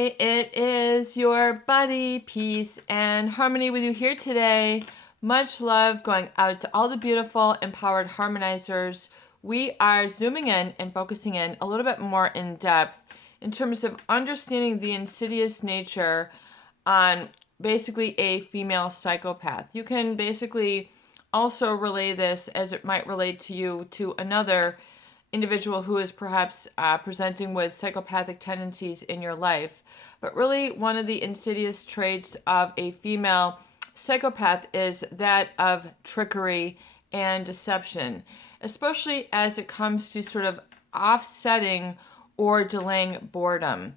Hey, it is your buddy, Peace and Harmony with you here today. Much love going out to all the beautiful, empowered harmonizers. We are zooming in and focusing in a little bit more in depth in terms of understanding the insidious nature on basically a female psychopath. You can basically also relay this as it might relate to you to another individual who is perhaps presenting with psychopathic tendencies in your life. But really, one of the insidious traits of a female psychopath is that of trickery and deception, especially as it comes to sort of offsetting or delaying boredom.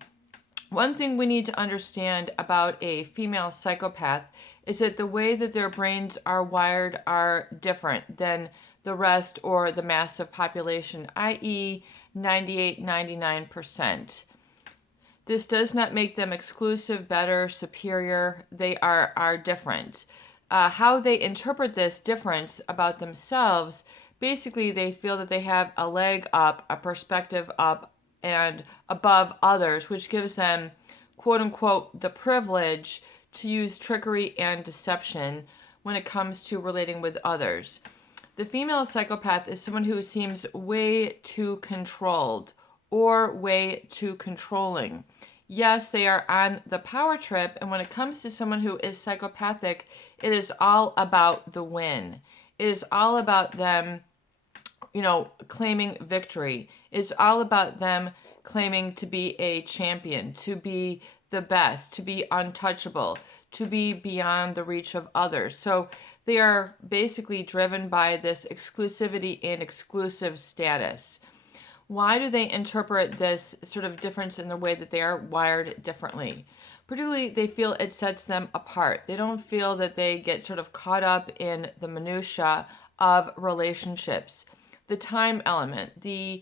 One thing we need to understand about a female psychopath is that the way that their brains are wired are different than the rest or the massive population, i.e., 98-99%. This does not make them exclusive, better, superior. They are different. How they interpret this difference about themselves, basically they feel that they have a leg up, a perspective up, and above others, which gives them, quote unquote, the privilege to use trickery and deception when it comes to relating with others. The female psychopath is someone who seems way too controlled or way too controlling. Yes, they are on the power trip, and when it comes to someone who is psychopathic, it is all about the win. It is all about them, claiming victory. It's all about them claiming to be a champion, to be the best, to be untouchable, to be beyond the reach of others. So they are basically driven by this exclusivity and exclusive status. Why do they interpret this sort of difference in the way that they are wired differently? Particularly, they feel it sets them apart. They don't feel that they get sort of caught up in the minutia of relationships, the time element, the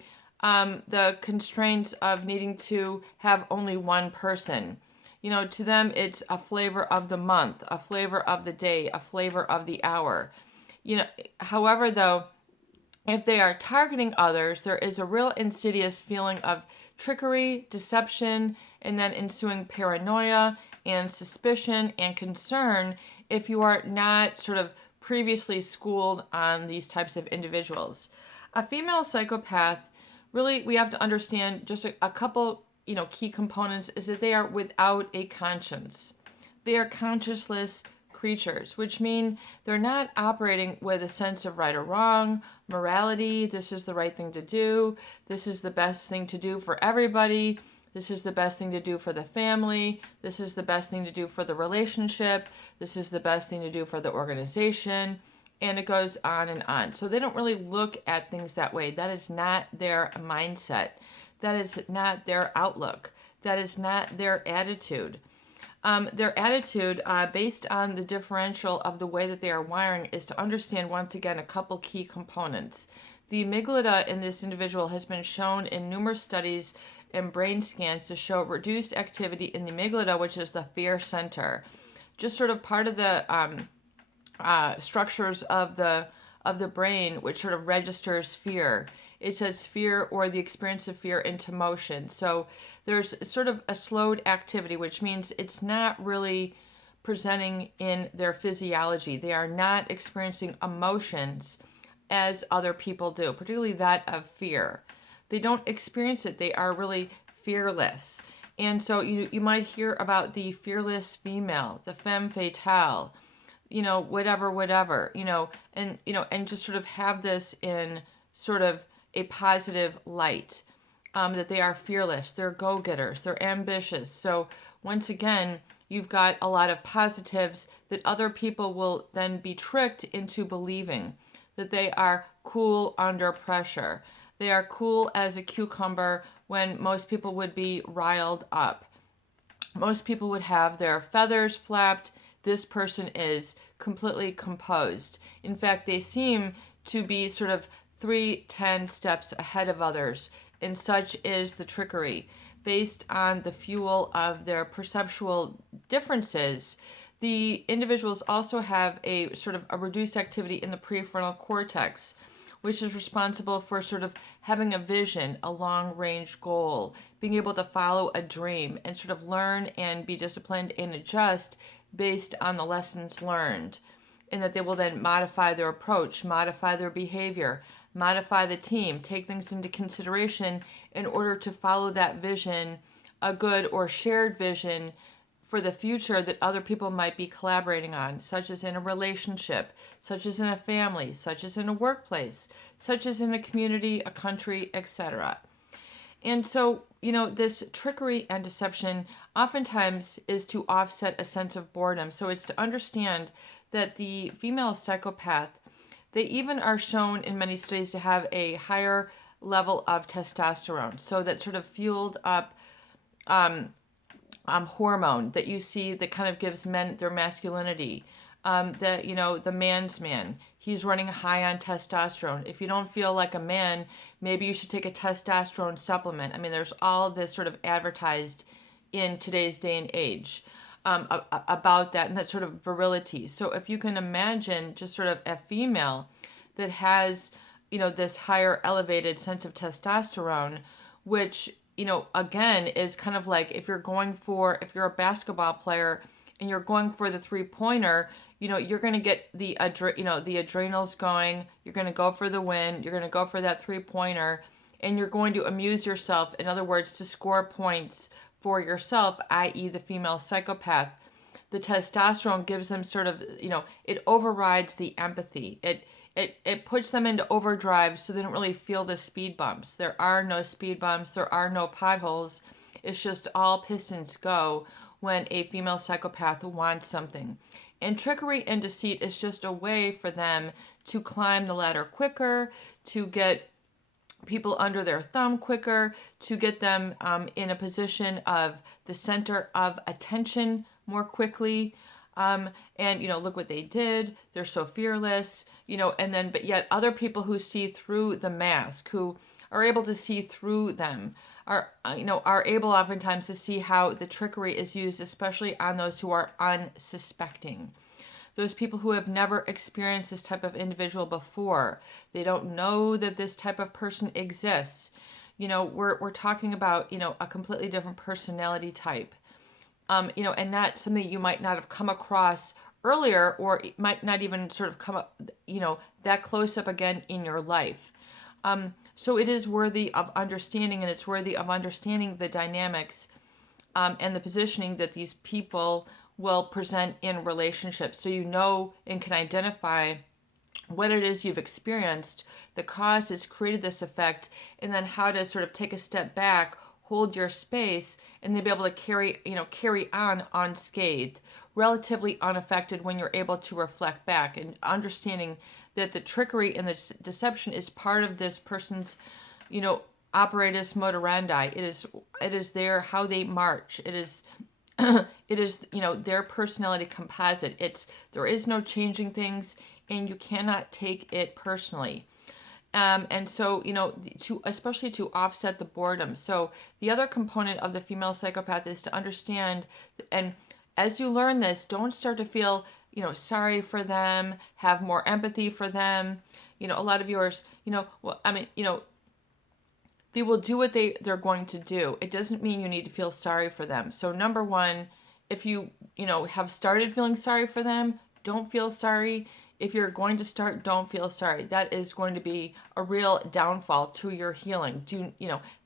constraints of needing to have only one person. To them, it's a flavor of the month, a flavor of the day, a flavor of the hour. However, though, if they are targeting others, there is a real insidious feeling of trickery, deception, and then ensuing paranoia and suspicion and concern if you are not sort of previously schooled on these types of individuals. A female psychopath, really, we have to understand just a couple key components is that they are without a conscience. They are conscienceless creatures, which mean they're not operating with a sense of right or wrong, morality, this is the right thing to do, this is the best thing to do for everybody, this is the best thing to do for the family, this is the best thing to do for the relationship, this is the best thing to do for the organization, and it goes on and on. So they don't really look at things that way. That is not their mindset. That is not their outlook. That is not their attitude. Their attitude, based on the differential of the way that they are wiring, is to understand, once again, a couple key components. The amygdala in this individual has been shown in numerous studies and brain scans to show reduced activity in the amygdala, which is the fear center. Just sort of part of the structures of the brain, which sort of registers fear. It says fear or the experience of fear into motion. So there's sort of a slowed activity, which means it's not really presenting in their physiology. They are not experiencing emotions as other people do, particularly that of fear. They don't experience it. They are really fearless. And so you might hear about the fearless female, the femme fatale, whatever, and just sort of have this in sort of a positive light, that they are fearless, they're go-getters, they're ambitious. So once again, you've got a lot of positives that other people will then be tricked into believing, that they are cool under pressure. They are cool as a cucumber when most people would be riled up. Most people would have their feathers flapped. This person is completely composed. In fact, they seem to be sort of 3-10 steps ahead of others, and such is the trickery. Based on the fuel of their perceptual differences, the individuals also have a sort of a reduced activity in the prefrontal cortex, which is responsible for sort of having a vision, a long range goal, being able to follow a dream and sort of learn and be disciplined and adjust based on the lessons learned. And that they will then modify their approach, modify their behavior, modify the team, take things into consideration in order to follow that vision, a good or shared vision for the future that other people might be collaborating on, such as in a relationship, such as in a family, such as in a workplace, such as in a community, a country, etc. And so, this trickery and deception oftentimes is to offset a sense of boredom. So it's to understand that the female psychopath, they even are shown in many studies to have a higher level of testosterone. So that sort of fueled up hormone that you see that kind of gives men their masculinity. The man's man, he's running high on testosterone. If you don't feel like a man, maybe you should take a testosterone supplement. I mean, there's all this sort of advertised in today's day and age about that and that sort of virility. So if you can imagine just sort of a female that has, this higher elevated sense of testosterone, which again, is kind of like if you're a basketball player and you're going for the 3-pointer, you're going to get the adrenals going, you're going to go for the win, you're going to go for that 3-pointer, and you're going to amuse yourself, in other words, to score points for yourself, i.e. the female psychopath. The testosterone gives them sort of, it overrides the empathy. It puts them into overdrive so they don't really feel the speed bumps. There are no speed bumps. There are no potholes. It's just all pistons go when a female psychopath wants something. And trickery and deceit is just a way for them to climb the ladder quicker, to get people under their thumb quicker, to get them in a position of the center of attention more quickly. And, look what they did. They're so fearless, but yet other people who see through the mask, who are able to see through them, are able oftentimes to see how the trickery is used, especially on those who are unsuspecting. Those people who have never experienced this type of individual before. They don't know that this type of person exists. We're talking about, a completely different personality type. And not something you might not have come across earlier, or it might not even sort of come up, that close up again in your life. So it is worthy of understanding, and it's worthy of understanding the dynamics and the positioning that these people will present in relationships. So and can identify what it is you've experienced, the cause that's created this effect, and then how to sort of take a step back, hold your space, and then be able to carry on unscathed, relatively unaffected when you're able to reflect back and understanding that the trickery and the deception is part of this person's, operatus moderandi. It is how they march. It is their personality composite. There is no changing things, and you cannot take it personally. And so, especially to offset the boredom. So the other component of the female psychopath is to understand, and as you learn this, don't start to feel, sorry for them, have more empathy for them. A lot of yours, they will do what they're going to do. It doesn't mean you need to feel sorry for them. So number one, if you, have started feeling sorry for them, don't feel sorry. If you're going to start, don't feel sorry. That is going to be a real downfall to your healing.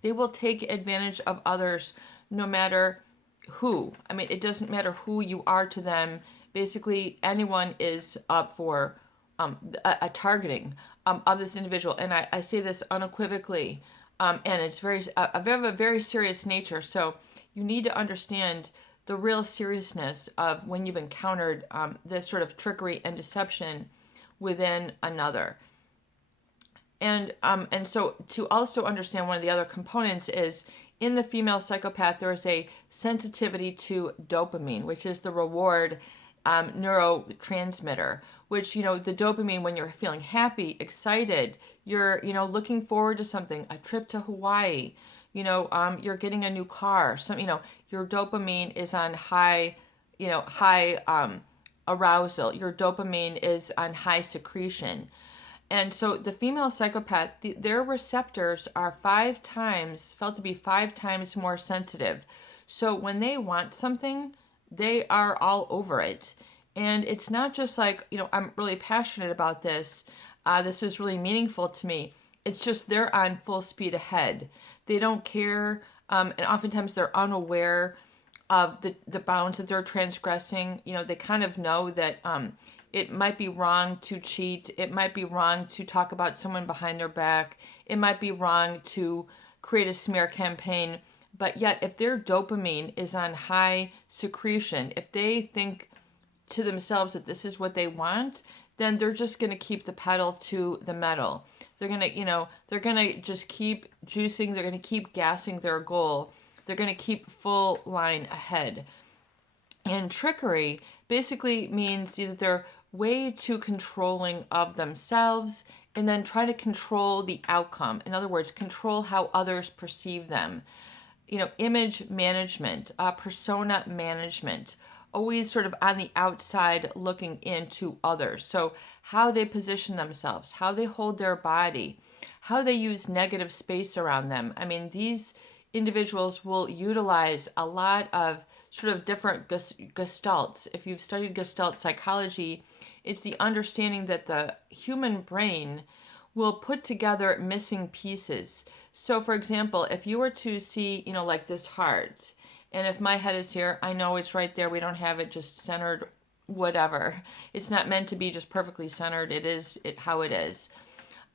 They will take advantage of others no matter who. I mean, it doesn't matter who you are to them. Basically, anyone is up for a targeting of this individual. And I say this unequivocally. And it's a very serious nature. So you need to understand the real seriousness of when you've encountered this sort of trickery and deception within another. And so to also understand one of the other components is in the female psychopath, there is a sensitivity to dopamine, which is the reward neurotransmitter, which, the dopamine, when you're feeling happy, excited, you're, looking forward to something, a trip to Hawaii, you're getting a new car, your dopamine is on high arousal. Your dopamine is on high secretion. And so the female psychopath, their receptors are felt to be 5 times more sensitive. So when they want something, they are all over it. And it's not just like, I'm really passionate about this. This is really meaningful to me. It's just they're on full speed ahead. They don't care. And oftentimes they're unaware of the bounds that they're transgressing. They kind of know that it might be wrong to cheat. It might be wrong to talk about someone behind their back. It might be wrong to create a smear campaign. But yet, if their dopamine is on high secretion, if they think to themselves that this is what they want, then they're just going to keep the pedal to the metal. They're going to, they're going to just keep juicing. They're going to keep gassing their goal. They're going to keep full line ahead. And trickery basically means that they're way too controlling of themselves and then try to control the outcome. In other words, control how others perceive them. Image management, persona management, always sort of on the outside looking into others. So how they position themselves, how they hold their body, how they use negative space around them. I mean, these individuals will utilize a lot of sort of different gestalts. If you've studied gestalt psychology, it's the understanding that the human brain will put together missing pieces. So for example, if you were to see, like this heart, and if my head is here, I know it's right there. We don't have it just centered, whatever. It's not meant to be just perfectly centered. It is how it is.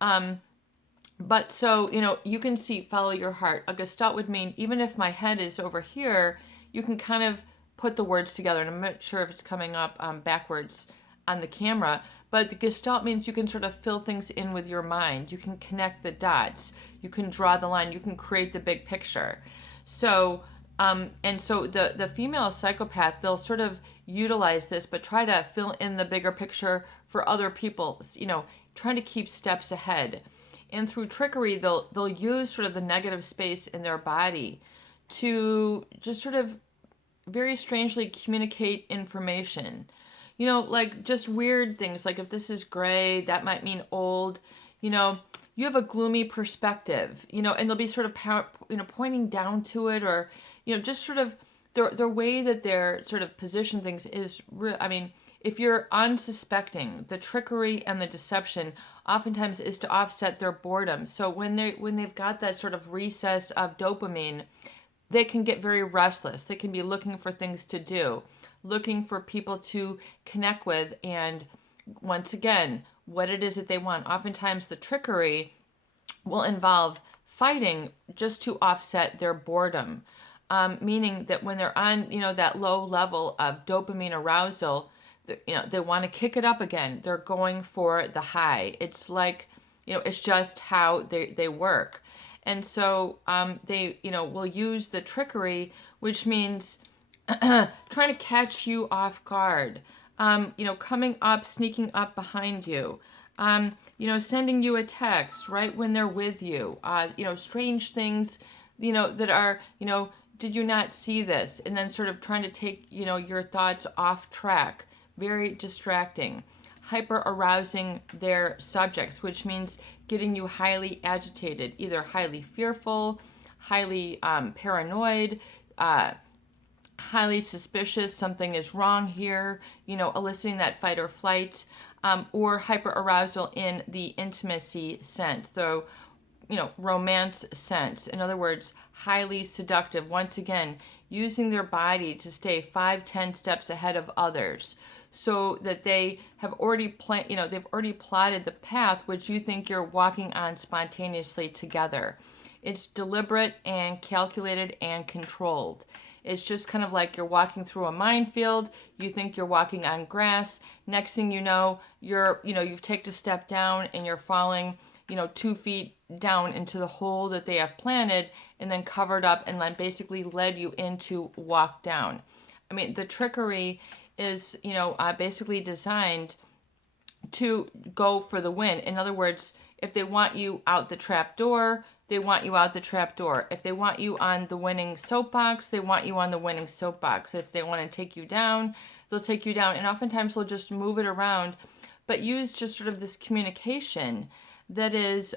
But so, you can see, follow your heart. A gestalt would mean, even if my head is over here, you can kind of put the words together. And I'm not sure if it's coming up backwards on the camera, but the gestalt means you can sort of fill things in with your mind. You can connect the dots. You can draw the line. You can create the big picture. So, and so the female psychopath, they'll sort of utilize this, but try to fill in the bigger picture for other people, trying to keep steps ahead. And through trickery, they'll use sort of the negative space in their body to just sort of very strangely communicate information. Like just weird things, like if this is gray, that might mean old. You have a gloomy perspective, and they'll be sort of, pointing down to it, or, just sort of their way that they're sort of position things is real. I mean, if you're unsuspecting, the trickery and the deception oftentimes is to offset their boredom. So when they've got that sort of recess of dopamine, they can get very restless. They can be looking for things to do, looking for people to connect with, and once again, what it is that they want. Oftentimes the trickery will involve fighting just to offset their boredom, meaning that when they're on, that low level of dopamine arousal, they want to kick it up again. They're going for the high. It's like, it's just how they work. And so they, will use the trickery, which means trying to catch you off guard, coming up, sneaking up behind you, sending you a text right when they're with you, strange things, that are, did you not see this? And then sort of trying to take, your thoughts off track. Very distracting. Hyper arousing their subjects, which means getting you highly agitated, either highly fearful, highly paranoid, highly suspicious, something is wrong here, eliciting that fight or flight, or hyper arousal in the intimacy sense, the romance sense. In other words, highly seductive. Once again, using their body to stay 5-10 steps ahead of others, so that they have already they've already plotted the path which you think you're walking on spontaneously together. It's deliberate and calculated and controlled. It's just kind of like you're walking through a minefield. You think you're walking on grass. Next thing you know, you've taken a step down and you're falling, 2 feet down into the hole that they have planted, and then covered up and then basically led you into walk down. I mean, the trickery is, basically designed to go for the win. In other words, if they want you out the trap door, they want you out the trap door. If they want you on the winning soapbox, they want you on the winning soapbox. If they want to take you down, they'll take you down. And oftentimes they'll just move it around. but use just sort of this communication that is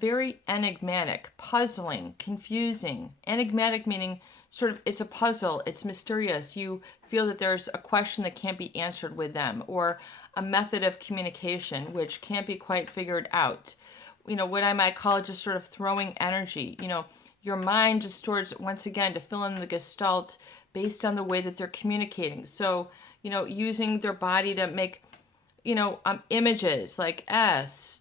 very enigmatic, puzzling, confusing. Enigmatic meaning sort of it's a puzzle, it's mysterious. You feel that there's a question that can't be answered with them, or a method of communication which can't be quite figured out. What I might call just sort of throwing energy. Your mind just stores, once again, to fill in the gestalt based on the way that they're communicating. So, using their body to make, images like S,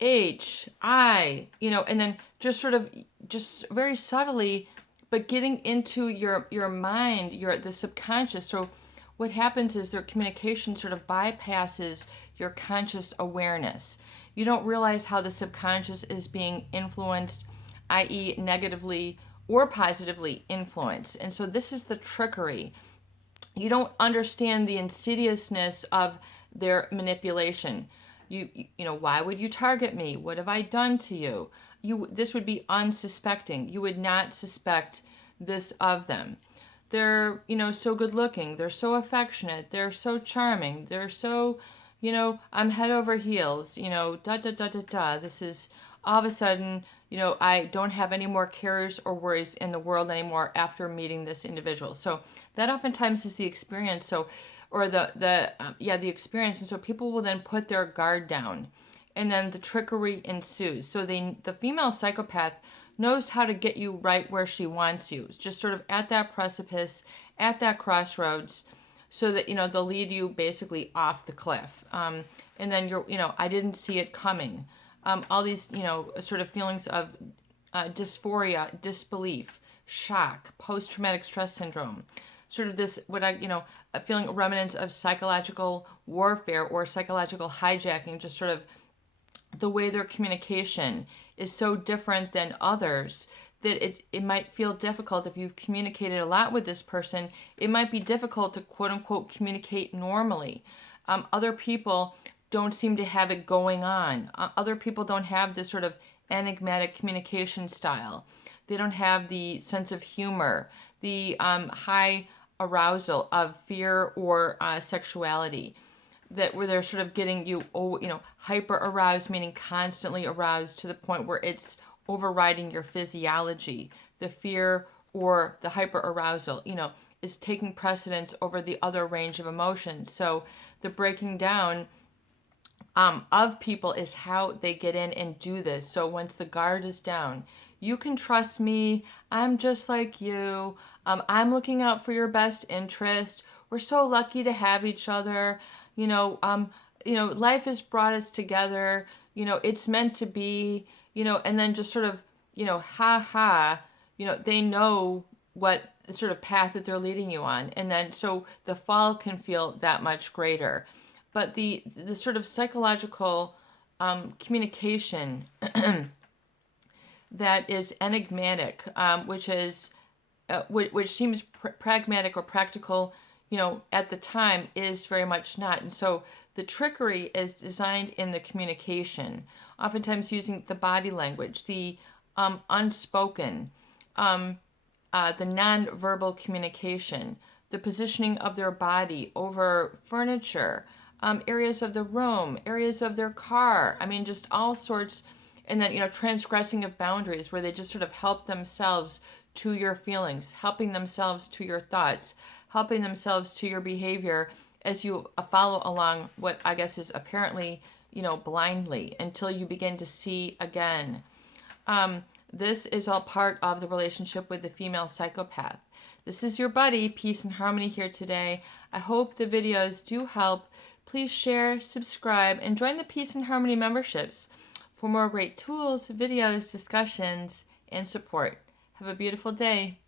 H, I, and then just very subtly, but getting into your mind, the subconscious. So what happens is their communication sort of bypasses your conscious awareness. You don't realize how the subconscious is being influenced, i.e. negatively or positively influenced. And so this is the trickery. You don't understand the insidiousness of their manipulation. Why would you target me? What have I done to you? This would be unsuspecting. You would not suspect this of them. They're, so good looking. They're so affectionate. They're so charming. They're so, I'm head over heels, This is all of a sudden, I don't have any more cares or worries in the world anymore after meeting this individual. So that oftentimes is the experience. So, or the experience. And so people will then put their guard down, and then the trickery ensues. So the female psychopath knows how to get you right where she wants you, just sort of at that precipice, at that crossroads, so that, they'll lead you basically off the cliff. And then I didn't see it coming. All these, sort of feelings of dysphoria, disbelief, shock, post-traumatic stress syndrome, sort of this, a feeling remnants of psychological warfare or psychological hijacking, just sort of the way their communication is so different than others that it might feel difficult. If you've communicated a lot with this person, it might be difficult to quote unquote communicate normally. Other people don't seem to have it going on. Other people don't have this sort of enigmatic communication style. They don't have the sense of humor, the high arousal of fear or sexuality, that where they're sort of getting you, hyper aroused, meaning constantly aroused to the point where it's overriding your physiology. The fear or the hyper arousal, is taking precedence over the other range of emotions. So the breaking down of people is how they get in and do this. So once the guard is down, you can trust me. I'm just like you. I'm looking out for your best interest. We're so lucky to have each other. Life has brought us together. It's meant to be. And then just sort of, ha ha. They know what sort of path that they're leading you on, and then so the fall can feel that much greater. But the sort of psychological communication that is enigmatic, which seems pragmatic or practical, at the time, is very much not. And so the trickery is designed in the communication, oftentimes using the body language, the unspoken, the nonverbal communication, the positioning of their body over furniture, areas of the room, areas of their car. I mean, just all sorts. And then, transgressing of boundaries, where they just sort of help themselves to your feelings, helping themselves to your thoughts, helping themselves to your behavior as you follow along what I guess is apparently, blindly, until you begin to see again. This is all part of the relationship with the female psychopath. This is your buddy, Peace and Harmony, here today. I hope the videos do help. Please share, subscribe, and join the Peace and Harmony memberships for more great tools, videos, discussions, and support. Have a beautiful day.